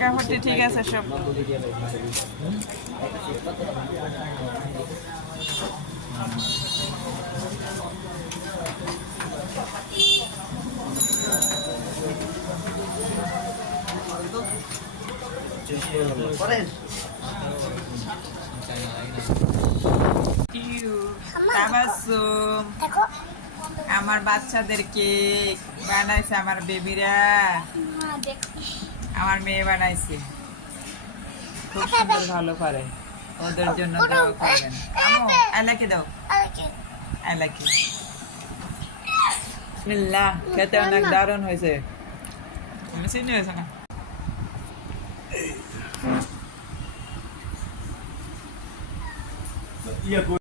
কাপড়টি ঠিক আছে সব। তাবাসসুম আমার বাচ্চাদেরকে বানাইছে, আমার বেবিরা, আমার মেয়ে বানাইছে, খুব সুন্দর ভালো পারে। ওদের জন্য দোয়া করবেন। আমু আল্লাহকে দাও, আল্লাহকে। বিসমিল্লাহ, খেতে অনেক দারুণ হয়েছে। চিনি হয়েছে না?